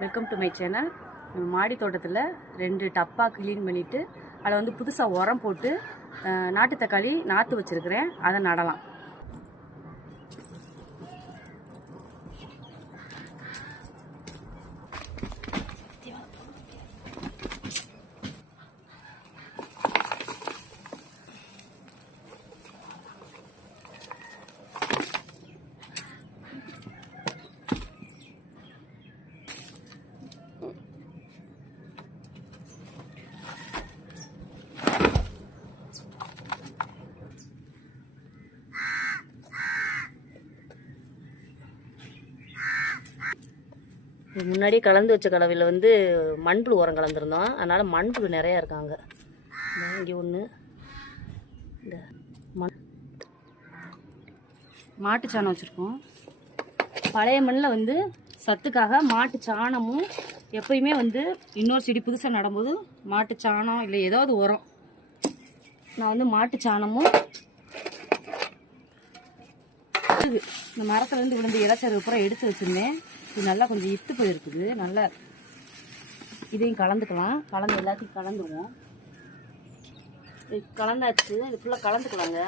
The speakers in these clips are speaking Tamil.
வெல்கம் டு மை சேனல் மாடி தோட்டத்தில் ரெண்டு டப்பா க்ளீன் பண்ணிவிட்டு அதில் வந்து புதுசாக உரம் போட்டு நாட்டு தக்காளி நாற்று வச்சுருக்கிறேன். அதை நடலாம். முன்னாடியே முன்னாடி கலந்து வச்ச கலவையில் வந்து மண்புழு உரம் கலந்துருந்தோம். அதனால் மண்புழு நிறையா இருக்காங்க இங்கே ஒன்று இந்த மண். மாட்டு சாணம் வச்சுருக்கோம். பழைய மண்ணில் வந்து சத்துக்காக மாட்டு சாணமும் எப்பயுமே வந்து இன்னொரு செடி புதுசாக நடும்போது மாட்டு சாணம் இல்லை ஏதாவது உரம். நான் வந்து மாட்டு சாணமும் இது இந்த மரத்துலேருந்து விழுந்து இலச்சரவு பூரா எடுத்து வச்சுருந்தேன். இது நல்லா கொஞ்சம் இத்து போயிருக்குது. நல்லா இதையும் கலந்துக்கலாம். கலந்து எல்லாத்தையும் கலந்துருவோம். இது கலந்தாச்சு. இது ஃபுல்லாக கலந்துக்கலாங்க.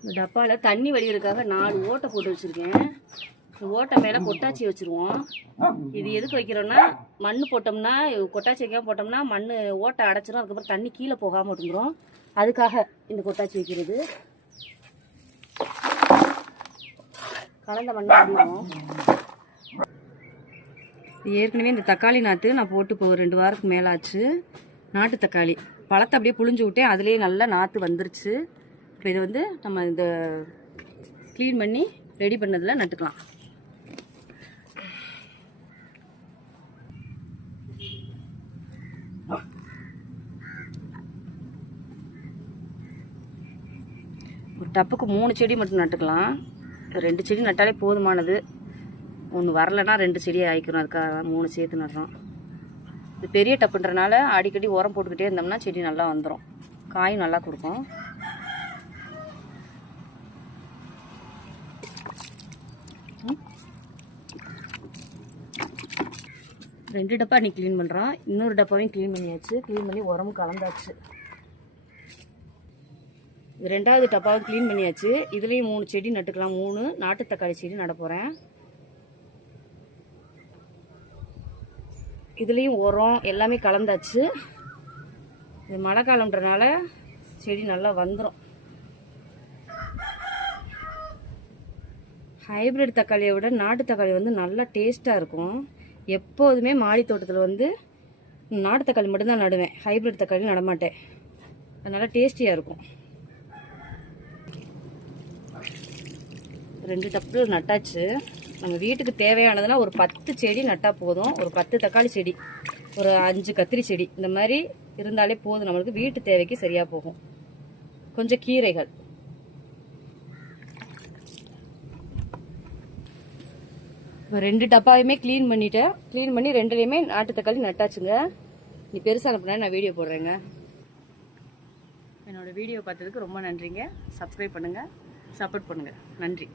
இந்த டப்பாவில் தண்ணி வடிகிறதுக்காக நாலு ஓட்டை போட்டு வச்சுருக்கேன். ஓட்டை மேலே கொட்டாச்சி வச்சுருவோம். இது எதுக்கு வைக்கிறோன்னா மண் போட்டோம்னா கொட்டாச்சி வைக்காம போட்டோம்னா மண் ஓட்டை அடைச்சிரும். அதுக்கப்புறம் தண்ணி கீழே போகாமல் விட்டுங்கிறோம் அதுக்காக இந்த கொட்டாச்சி வைக்கிறது. கலந்த மண்ணை அடிவோம். ஏற்கனவே இந்த தக்காளி நாற்று நான் போட்டு இப்போ ரெண்டு வாரத்துக்கு மேலாச்சு. நாட்டு தக்காளி. பழத்தை அப்படியே புழிஞ்சு விட்டேன். அதுலேயே நல்லா நாற்று வந்துருச்சு. இப்போ இதை வந்து நம்ம இந்த க்ளீன் பண்ணி ரெடி பண்ணதில் நட்டுக்கலாம். ஒரு டப்புக்கு மூணு செடி மட்டும் நட்டுக்கலாம். ரெண்டு செடி நட்டாலே போதுமானது. ஒன்று வரலைன்னா ரெண்டு செடி ஆயிக்கிறோம். அதுக்காக மூணு சேர்த்து நடுறோம். இது பெரிய டப்புன்றனால அடிக்கடி உரம் போட்டுக்கிட்டே இருந்தோம்னா செடி நல்லா வந்துடும் காயும் நல்லா கொடுக்கும். ரெண்டு டப்பா நீ க்ளீன் பண்ணுறான் இன்னொரு டப்பாவையும் க்ளீன் பண்ணியாச்சு. க்ளீன் பண்ணி உரமும் கலந்தாச்சு. ரெண்டாவது டப்பாவை க்ளீன் பண்ணியாச்சு. இதுலேயும் மூணு செடி நட்டுக்கலாம். மூணு நாட்டு தக்காளி செடி நட போகிறேன் இதுலேயும் உரம் எல்லாமே கலந்தாச்சு. இது மழை காலம்ன்றனால செடி நல்லா வந்துடும் ஹைப்ரிட் தக்காளியை விட நாட்டு தக்காளி வந்து நல்லா டேஸ்ட்டாக இருக்கும். எப்போதுமே மாடி தோட்டத்தில் வந்து நாட்டு தக்காளி மட்டும்தான் நடுவேன். ஹைப்ரிட் தக்காளி நடமாட்டேன் அது நல்லா டேஸ்டியாக இருக்கும். ரெண்டு டப்பு நட்டாச்சு. நம்ம வீட்டுக்கு தேவையானதுன்னா ஒரு பத்து செடி நட்டால் போதும். ஒரு பத்து தக்காளி செடி ஒரு அஞ்சு கத்திரி செடி. இந்த மாதிரி இருந்தாலே போதும். நம்மளுக்கு வீட்டு தேவைக்கு சரியாக போகும். கொஞ்சம் கீரைகள். இப்போ ரெண்டு டப்பாவையுமே க்ளீன் பண்ணிட்டேன். க்ளீன் பண்ணி ரெண்டுலேயுமே நாட்டு தக்காளி நட்டாச்சுங்க. நீ பெருசாக அனுப்புனா நான் வீடியோ போடுறேங்க. என்னோட வீடியோ பார்த்ததுக்கு ரொம்ப நன்றிங்க. சப்ஸ்கிரைப் பண்ணுங்கள் சப்போர்ட் பண்ணுங்கள் நன்றி.